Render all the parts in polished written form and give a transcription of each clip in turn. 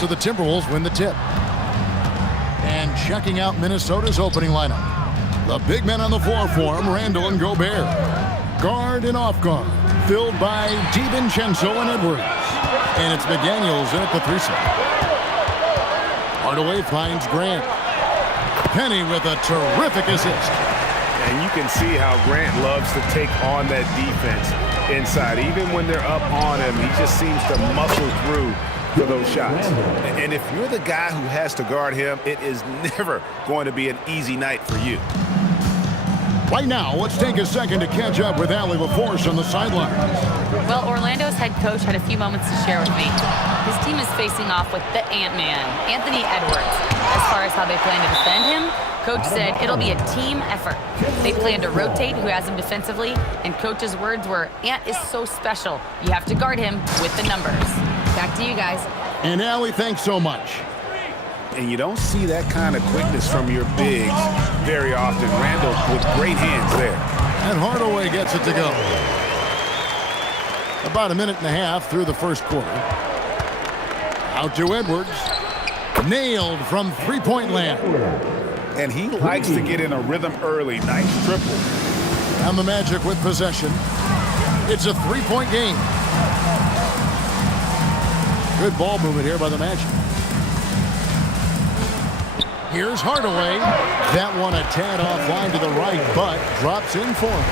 So the Timberwolves win the tip. And checking out Minnesota's opening lineup. The big men on the floor for him, Randall and Gobert. Guard and off guard, filled by DiVincenzo and Edwards. And it's McDaniels in at the 3-side. Hardaway finds Grant. Pennie with a terrific assist. And you can see how Grant loves to take on that defense inside. Even when they're up on him, he just seems to muscle through for those shots. And if you're the guy who has to guard him, it is never going to be an easy night for you. Right now, let's take a second to catch up with Allie LaForce on the sidelines. Well, Orlando's head coach had a few moments to share with me. His team is facing off with the Ant-Man, Anthony Edwards. As far as how they plan to defend him, Coach said it'll be a team effort. They plan to rotate who has him defensively, and Coach's words were, Ant is so special. You have to guard him with the numbers. Back to you guys. And Allie, thanks so much. And you don't see that kind of quickness from your bigs very often. Randall with great hands there. And Hardaway gets it to go. About a minute and a half through the first quarter. Out to Edwards. Nailed from three-point land. And he likes to get in a rhythm early. Nice triple. And the Magic with possession. It's a three-point game. Good ball movement here by the Magic. Here's Hardaway. That one a tad offline to the right, but drops in for him.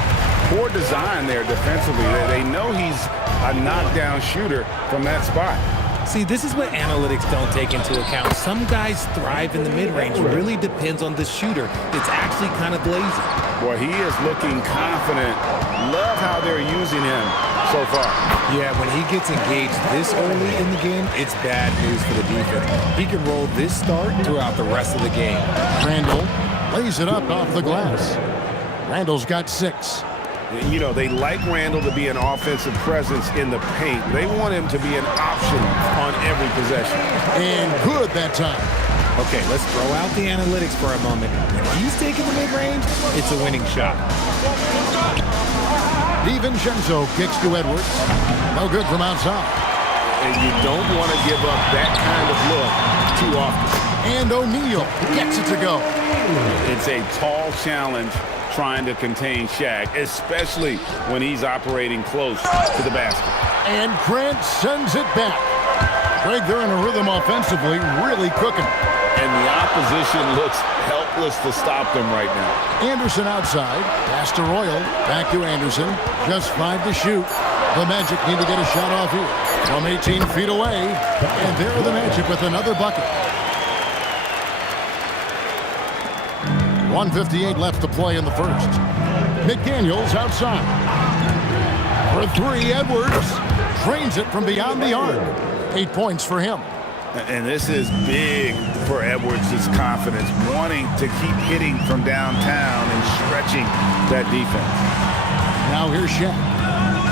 Poor design there defensively. They know he's a knockdown shooter from that spot. See, this is what analytics don't take into account. Some guys thrive in the mid-range. It really depends on the shooter. It's actually kind of lazy. Boy, he is looking confident. Love how they're using him so far. Yeah, when he gets engaged this early in the game, it's bad news for the defense. He can roll this start throughout the rest of the game. Randall lays it up off the glass. Randall's got 6. You know, they like Randall to be an offensive presence in the paint. They want him to be an option on every possession. And good that time. Okay, let's throw out the analytics for a moment. When he's taking the mid-range, it's a winning shot. DiVincenzo kicks to Edwards. No good from outside. And you don't want to give up that kind of look too often. And O'Neal gets it to go. It's a tall challenge trying to contain Shaq, especially when he's operating close to the basket. And Grant sends it back. Greg, they're in a rhythm offensively, really cooking. And the opposition looks helpless to stop them right now. Anderson outside, pass to Royal, back to Anderson, just 5 to shoot. The Magic need to get a shot off here from 18 feet away, and there are the Magic with another bucket. 1:58 left to play in the first. McDaniels outside. For 3, Edwards drains it from beyond the arc. 8 points for him. And this is big for Edwards' confidence, wanting to keep hitting from downtown and stretching that defense. Now here's Shaq.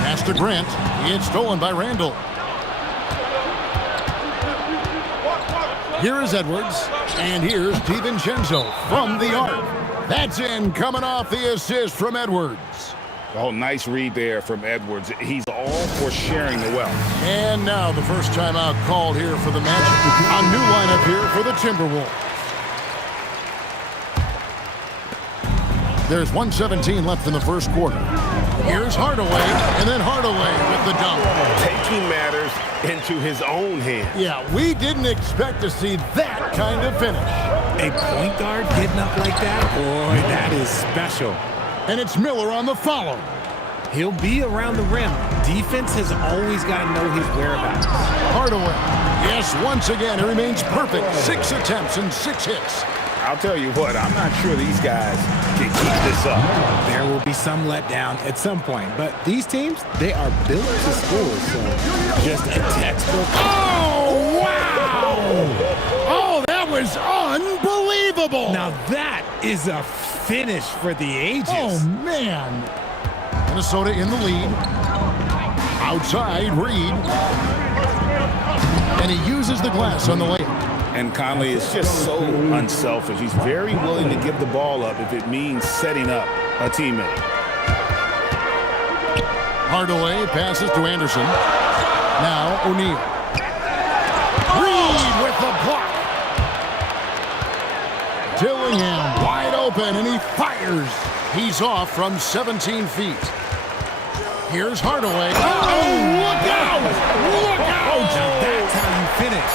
Pass to Grant. It's stolen by Randall. Here is Edwards. And here's DiVincenzo from the arc. That's in, coming off the assist from Edwards. Oh, nice read there from Edwards. He's all for sharing the wealth. And now the first timeout called here for the Magic. A new lineup here for the Timberwolves. There's 1:17 left in the first quarter. Here's Hardaway, and then Hardaway with the dunk. Taking matters into his own hands. Yeah, we didn't expect to see that kind of finish. A point guard getting up like that? Boy, that is special. And it's Miller on the follow. He'll be around the rim. Defense has always got to know his whereabouts. Hardaway. Yes, once again, he remains perfect. 6 attempts and 6 hits. I'll tell you what, I'm not sure these guys can keep this up. There will be some letdown at some point, but these teams, they are built to score, so just a textbook. Oh, wow! Oh, that was unbelievable! Now that is a finish for the ages. Oh, man. Minnesota in the lead. Outside, Reed. And he uses the glass on the layup. And Conley is just so unselfish. He's very willing to give the ball up if it means setting up a teammate. Hardaway passes to Anderson. Now O'Neal. Reed with Dillingham wide open, and he fires. He's off from 17 feet. Here's Hardaway. Oh, look out! Look out! Now that's how you finish.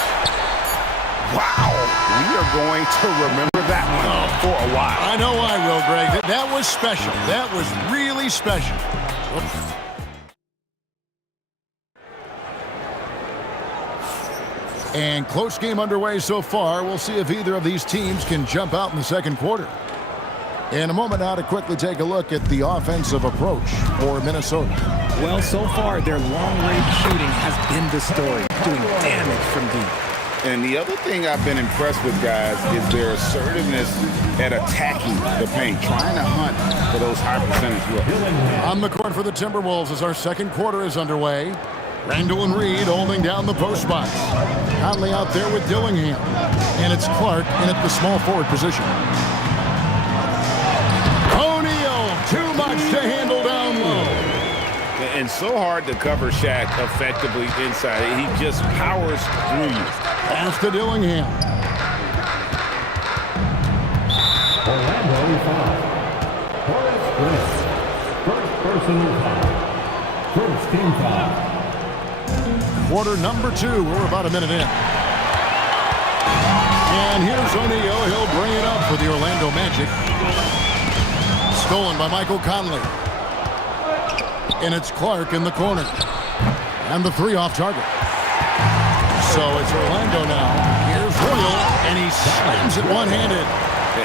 Wow, we are going to remember that one for a while. I know I will, Greg. That was special. That was really special. Oops. And close game underway so far. We'll see if either of these teams can jump out in the second quarter. In a moment now to quickly take a look at the offensive approach for Minnesota. Well, so far, their long-range shooting has been the story, doing damage from deep. And the other thing I've been impressed with, guys, is their assertiveness at attacking the paint, trying to hunt for those high percentage looks. On the court for the Timberwolves as our second quarter is underway. Randall and Reed holding down the post spots. Conley out there with Dillingham. And it's Clark in at the small forward position. O'Neal, too much to handle down low. And so hard to cover Shaq effectively inside. He just powers through you. Pass to Dillingham. Orlando foul. Horace Grant. First personal foul. First team foul. Quarter number 2. We're about a minute in. And here's O'Neal. He'll bring it up for the Orlando Magic. Stolen by Michael Conley. And it's Clark in the corner. And the 3 off target. So it's Orlando now. Here's Royal, and he slams it one-handed.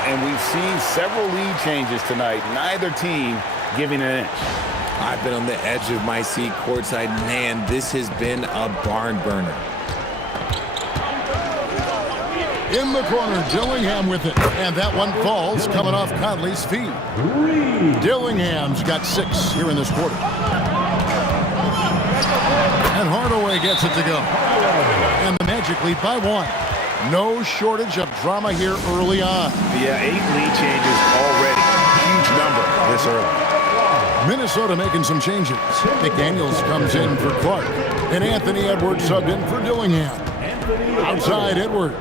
And we've seen several lead changes tonight. Neither team giving an inch. I've been on the edge of my seat courtside. Man, this has been a barn burner. In the corner, Dillingham with it. And that one falls coming off Conley's feet. Dillingham's got 6 here in this quarter. And Hardaway gets it to go. And the Magic lead by 1. No shortage of drama here early on. Yeah, 8 lead changes already. Huge number this early. Minnesota making some changes. McDaniels comes in for Clark. And Anthony Edwards subbed in for Dillingham. Outside Edwards.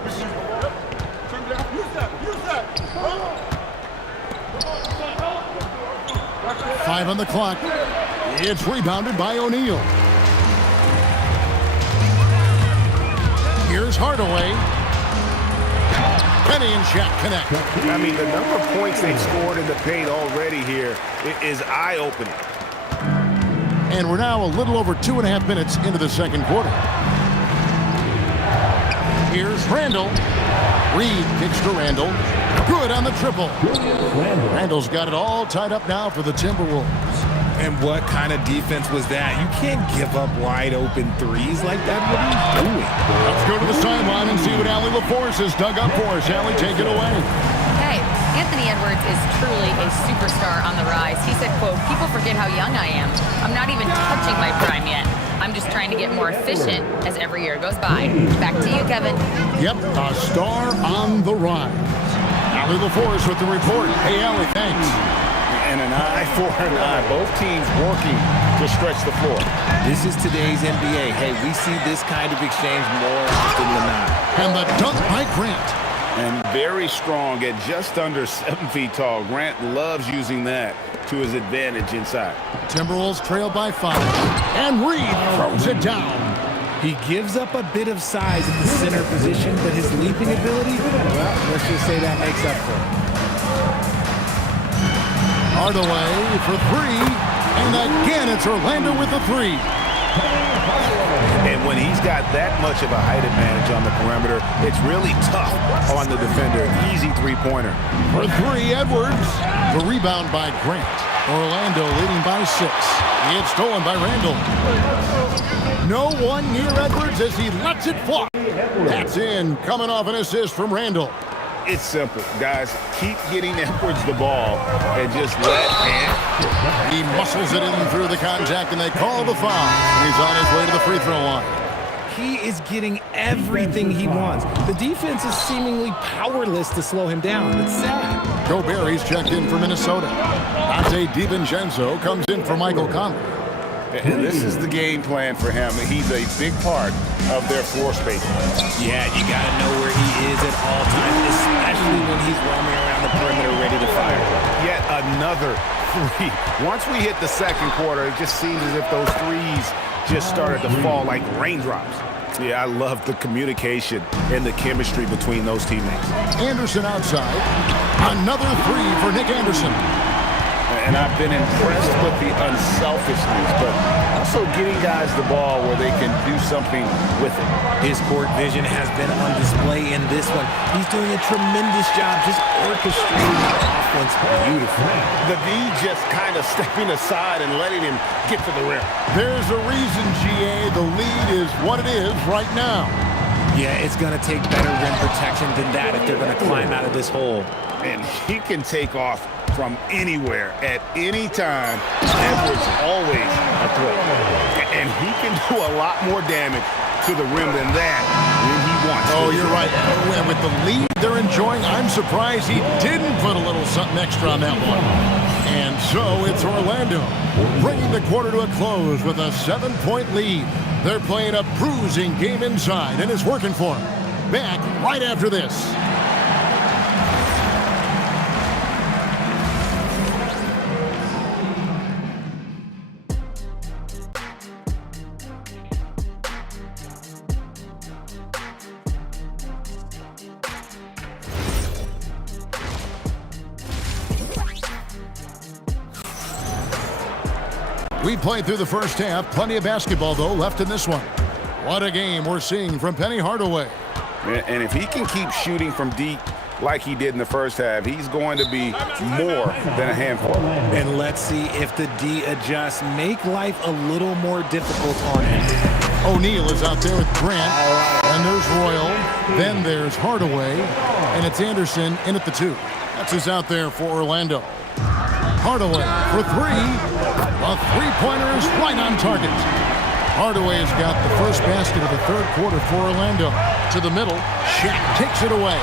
5 on the clock. It's rebounded by O'Neal. Here's Hardaway. Pennie and Shaq connect. I mean, the number of points they've scored in the paint already here is eye-opening. And we're now a little over 2.5 minutes into the second quarter. Here's Randall. Reed kicks to Randall. Good on the triple. Randall's got it all tied up now for the Timberwolves. And what kind of defense was that? You can't give up wide open threes like that. What are you doing? Let's go to the sideline and see what Allie LaForce has dug up for us. Allie, take it away. Hey, Anthony Edwards is truly a superstar on the rise. He said, quote, "People forget how young I am. I'm not even touching my prime yet. I'm just trying to get more efficient as every year goes by." Back to you, Kevin. Yep, a star on the rise. Allie LaForce with the report. Hey, Allie, thanks. And an eye for an eye. Both teams working to stretch the floor. This is today's NBA. Hey, we see this kind of exchange more often than not. And the dunk by Grant. And very strong at just under 7 feet tall. Grant loves using that to his advantage inside. Timberwolves trail by 5. And Reed throws it down. He gives up a bit of size at the center position, but his leaping ability, well, let's just say that makes up for it. Hardaway for 3. And again, it's Orlando with the 3. And when he's got that much of a height advantage on the perimeter, it's really tough on the defender. Easy three-pointer. For 3, Edwards. The rebound by Grant. Orlando leading by 6. It's stolen by Randall. No one near Edwards as he lets it fly. That's in, coming off an assist from Randall. It's simple, guys. Keep getting Edwards the ball and just let him. He muscles it in through the contact, and they call the foul. He's on his way to the free throw line. He is getting everything he wants. The defense is seemingly powerless to slow him down. It's sad. Gobert, he's checked in for Minnesota. Dante DiVincenzo comes in for Michael Conley. And this is the game plan for him. He's a big part of their floor space. Yeah, you got to know where he is at all times, especially when he's roaming around the perimeter ready to fire. Yet another three. Once we hit the second quarter, it just seems as if those threes just started to fall like raindrops. Yeah, I love the communication and the chemistry between those teammates. Anderson outside. Another three for Nick Anderson. And I've been impressed with the unselfishness, but also getting guys the ball where they can do something with it. His court vision has been on display in this one. He's doing a tremendous job just orchestrating the offense beautifully. The D just kind of stepping aside and letting him get to the rim. There's a reason, GA, the lead is what it is right now. Yeah, it's going to take better rim protection than that if they're going to climb out of this hole. And he can take off from anywhere at any time. Edwards always a threat. And he can do a lot more damage to the rim than that when he wants to. Oh, you're right. And with the lead they're enjoying, I'm surprised he didn't put a little something extra on that one. And so it's Orlando bringing the quarter to a close with a 7-point lead. They're playing a bruising game inside, and it's working for them. Back right after this. We played through the first half. Plenty of basketball, though, left in this one. What a game we're seeing from Pennie Hardaway. And if he can keep shooting from deep like he did in the first half, he's going to be more than a handful. And let's see if the D adjusts. Make life a little more difficult on him. O'Neal is out there with Grant. And there's Royal. Then there's Hardaway. And it's Anderson in at the 2. That's who's out there for Orlando. Hardaway for 3. A three-pointer is right on target. Hardaway has got the first basket of the third quarter for Orlando. To the middle, Shaq takes it away.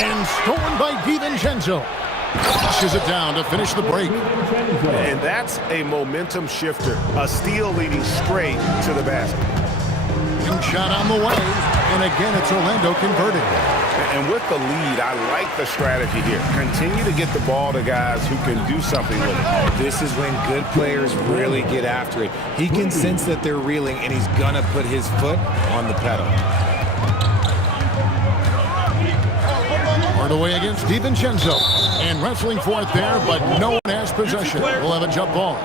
And stolen by DiVincenzo. Pushes it down to finish the break. And that's a momentum shifter. A steal leading straight to the basket. Shot on the way. And again, it's Orlando converted. And with the lead, I like the strategy here. Continue to get the ball to guys who can do something with it. This is when good players really get after it. He can sense that they're reeling, and he's going to put his foot on the pedal. Hardaway against DiVincenzo. And wrestling for it there, but no one has possession. We'll have a jump ball.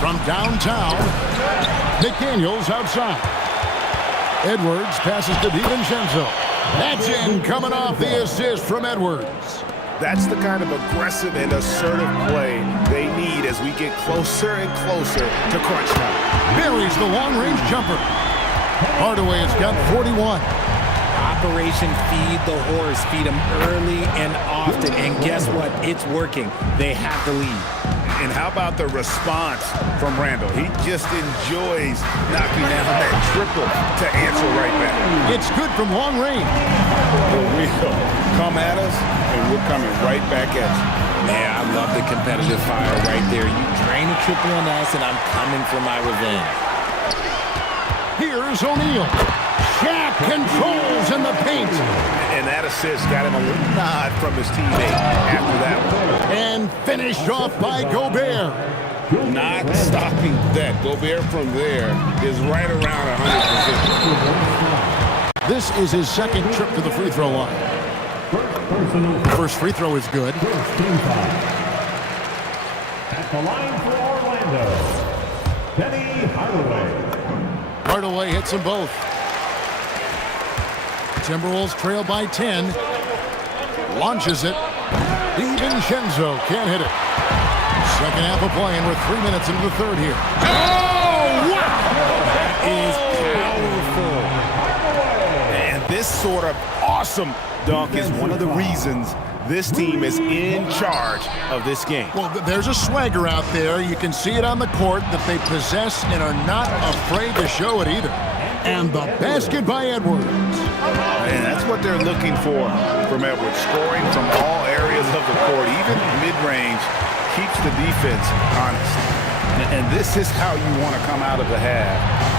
From downtown, McDaniels outside. Edwards passes to DiVincenzo. That's in, coming off the assist from Edwards. That's the kind of aggressive and assertive play they need as we get closer and closer to crunch time. Buries the long-range jumper. Hardaway has got 41. Operation Feed the Horse. Feed him early and often. And guess what? It's working. They have the lead. And how about the response from Randall? He just enjoys knocking down that triple to answer right back. It's good from long range. We come at us, and we're coming right back at you. Man, I love the competitive fire right there. You drain a triple on us, and I'm coming for my revenge. Here's O'Neal. Shaq controls in the paint. And that assist got him a little nod from his teammate after that one. And finished off by Gobert. Not stopping that. Gobert from there is right around 100%. This is his second trip to the free throw line. First free throw is good. At the line for Orlando, Pennie Hardaway. Hardaway hits them both. Timberwolves trail by 10. Launches it. DiVincenzo can't hit it. Second half of play, and we're 3 minutes into the third here. Oh, wow! That is powerful. And this sort of awesome dunk is one of the reasons this team is in charge of this game. Well, there's a swagger out there. You can see it on the court that they possess and are not afraid to show it either. And the basket by Edwards. And that's what they're looking for from Edwards. Scoring from all areas of the court, even mid-range, keeps the defense honest. And this is how you want to come out of the half.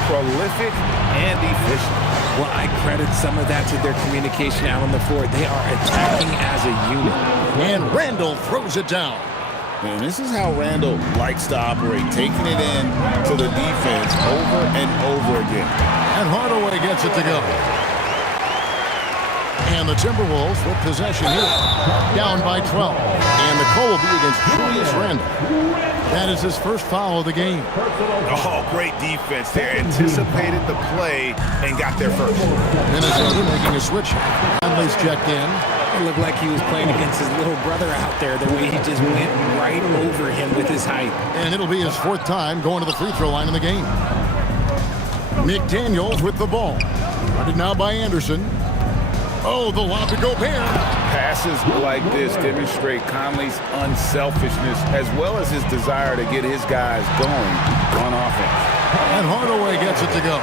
Prolific and efficient. Well, I credit some of that to their communication out on the floor. They are attacking as a unit. And Randall throws it down. And this is how Randall likes to operate, taking it in to the defense over and over again. And Hardaway gets it to go. And the Timberwolves with possession here. Down by 12. And the call will be against Julius Randle. That is his first foul of the game. Oh, great defense there. Anticipated the play and got there first. Minnesota making a switch. Conley's checked in. It looked like he was playing against his little brother out there, the way he just went right over him with his height. And it'll be his fourth time going to the free throw line in the game. McDaniels with the ball. Guarded now by Anderson. Oh, the lob to Gobert. Passes like this demonstrate Conley's unselfishness as well as his desire to get his guys going on offense. And Hardaway gets it to go.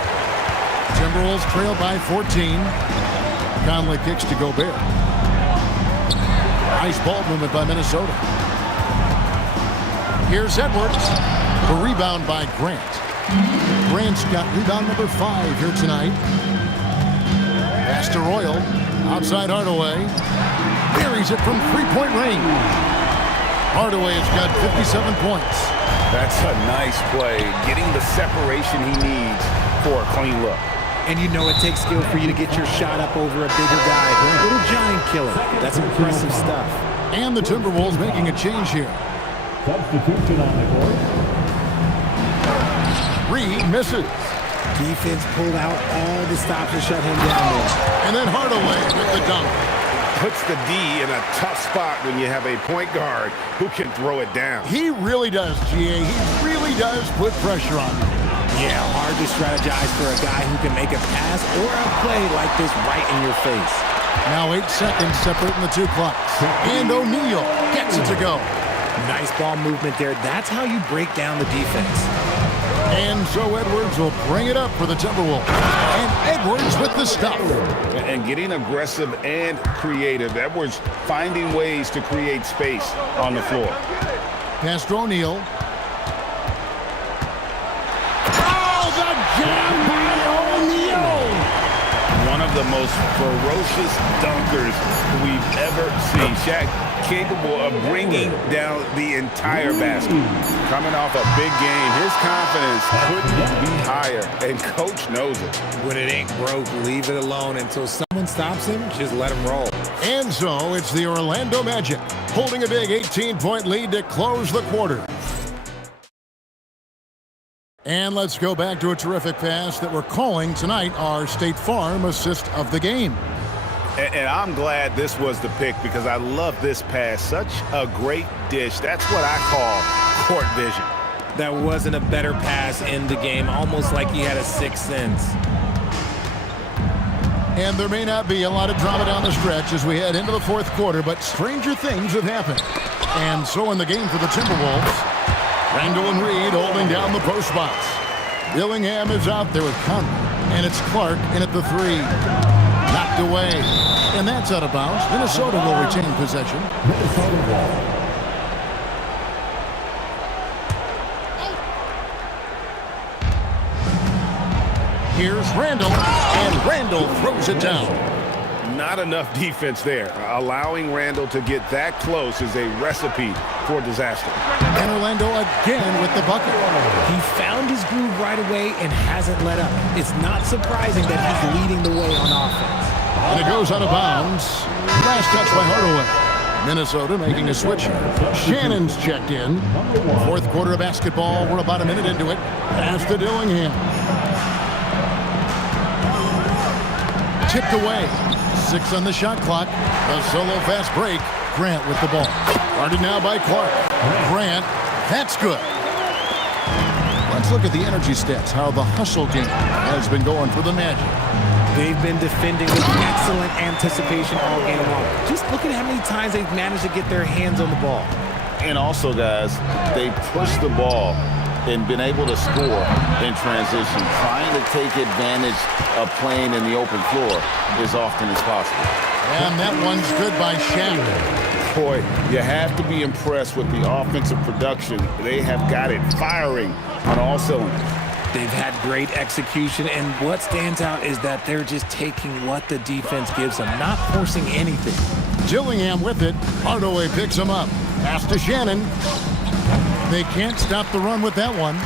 Timberwolves trail by 14. Conley kicks to Gobert. Nice ball movement by Minnesota. Here's Edwards. The rebound by Grant. Grant's got rebound number 5 here tonight. Pass to Royal. Outside Hardaway. Buries it from three-point range. Hardaway has got 57 points. That's a nice play. Getting the separation he needs for a clean look. And you know it takes skill for you to get your shot up over a bigger guy. Little giant killer. That's impressive stuff. And the Timberwolves making a change here. Substitution on the court. Reed misses. Defense pulled out all the stops to shut him down there. And then Hardaway with the dunk. Puts the D in a tough spot when you have a point guard who can throw it down. He really does, GA. He really does put pressure on him. Yeah, hard to strategize for a guy who can make a pass or a play like this right in your face. Now 8 seconds separating the two clocks. And O'Neal gets it to go. Nice ball movement there. That's how you break down the defense. And so Edwards will bring it up for the Timberwolves. And Edwards with the stop. And getting aggressive and creative. Edwards finding ways to create space on the floor. Pass to O'Neal. Oh, the jam by O'Neal! One of the most ferocious dunkers we've ever seen. Shaq capable of bringing down the entire basket. Coming off a big game, his confidence couldn't be higher, and coach knows it. When it ain't broke, leave it alone until someone stops him. Just let him roll. And so it's the Orlando Magic holding a big 18-point lead to close the quarter. And let's go back to a terrific pass that we're calling tonight our State Farm assist of the game. And I'm glad this was the pick because I love this pass. Such a great dish. That's what I call court vision. That wasn't a better pass in the game, almost like he had a sixth sense. And there may not be a lot of drama down the stretch as we head into the fourth quarter, but stranger things have happened. And so in the game for the Timberwolves, Randall and Reed holding down the post spots. Dillingham is out there with Conley, and it's Clark in at the 3. Knocked away, and that's out of bounds. Minnesota will retain possession. Here's Randall, and Randall throws it down. Not enough defense there. Allowing Randall to get that close is a recipe for disaster. And Orlando again with the bucket. He found his groove right away and hasn't let up. It's not surprising that he's leading the way on offense. And it goes out of bounds. Last touch by Hardaway. Minnesota making a switch here. Shannon's checked in. Fourth quarter of basketball. We're about a minute into it. Pass to Dillingham. Tipped away. 6 on the shot clock. A solo fast break. Grant with the ball. Guarded now by Clark. Grant. That's good. Let's look at the energy stats. How the hustle game has been going for the Magic. They've been defending with excellent anticipation all game long. Just look at how many times they've managed to get their hands on the ball. And also, guys, they push the ball and been able to score in transition, trying to take advantage of playing in the open floor as often as possible. And that one's good by Shaq. Boy, you have to be impressed with the offensive production. They have got it firing on all cylinders. They've had great execution, and what stands out is that they're just taking what the defense gives them, not forcing anything. Gillingham with it. Hardaway picks him up. Pass to Shannon. They can't stop the run with that one.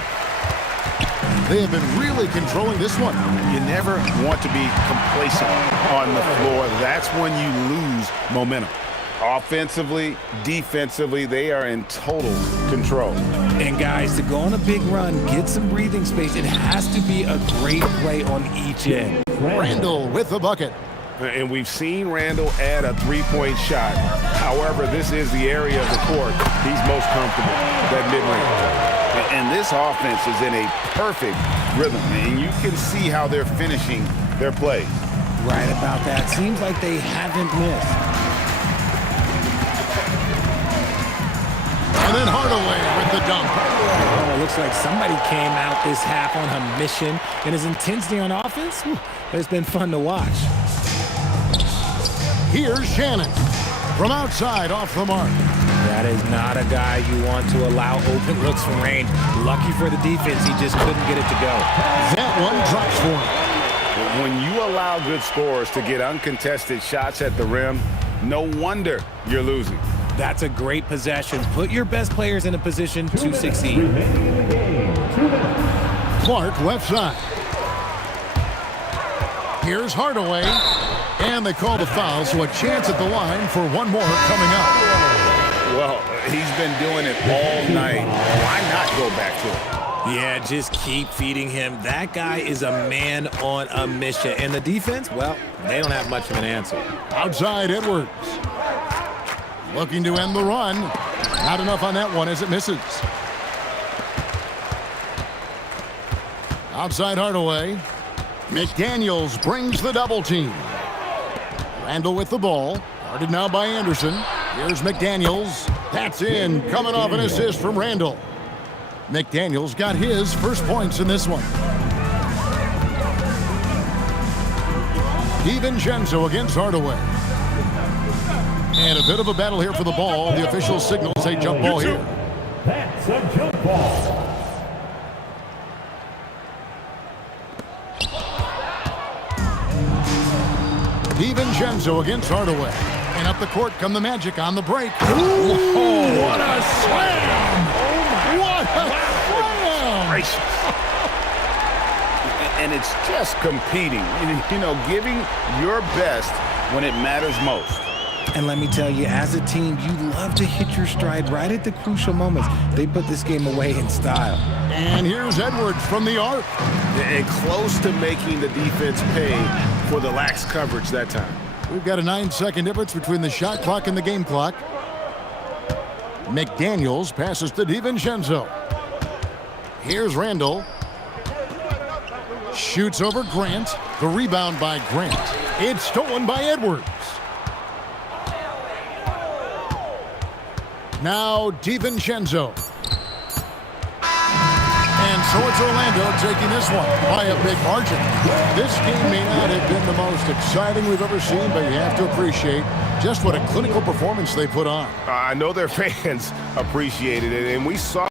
They have been really controlling this one. You never want to be complacent on the floor. That's when you lose momentum. Offensively, defensively, they are in total control. And guys, to go on a big run, get some breathing space, it has to be a great play on each end. Randall with the bucket. And we've seen Randall add a three-point shot. However, this is the area of the court he's most comfortable, that mid-range. And this offense is in a perfect rhythm, and you can see how they're finishing their plays. Right about that. Seems like they haven't missed. And then Hardaway with the dunk. Oh, it looks like somebody came out this half on a mission, and his intensity on offense, it's been fun to watch. Here's Shannon. From outside, off the mark. That is not a guy you want to allow open looks from range. Lucky for the defense, he just couldn't get it to go. That one drops for him. When you allow good scorers to get uncontested shots at the rim, no wonder you're losing. That's a great possession. Put your best players in a position to succeed. Clark left side. Here's Hardaway. And they call the foul, so a chance at the line for one more coming up. Well, he's been doing it all night. Why not go back to it? Yeah, just keep feeding him. That guy is a man on a mission. And the defense, well, they don't have much of an answer. Outside Edwards. Looking to end the run. Not enough on that one as it misses. Outside Hardaway. McDaniels brings the double team. Randall with the ball. Guarded now by Anderson. Here's McDaniels. That's in. Coming off an assist from Randall. McDaniels got his first points in this one. DiVincenzo against Hardaway. And a bit of a battle here for the ball. The official signals a jump ball here. That's a jump ball. DiVincenzo against Hardaway. And up the court come the Magic on the break. Ooh, what a slam! What a slam! Gracious. And it's just competing, you know, giving your best when it matters most. And let me tell you, as a team, you love to hit your stride right at the crucial moments. They put this game away in style. And here's Edwards from the arc. And close to making the defense pay for the lax coverage that time. We've got a 9-second difference between the shot clock and the game clock. McDaniels passes to DiVincenzo. Here's Randall. Shoots over Grant. The rebound by Grant. It's stolen by Edwards. Now DiVincenzo. And so it's Orlando taking this one by a big margin. This game may not have been the most exciting we've ever seen, but you have to appreciate just what a clinical performance they put on. I know their fans appreciated it, and we saw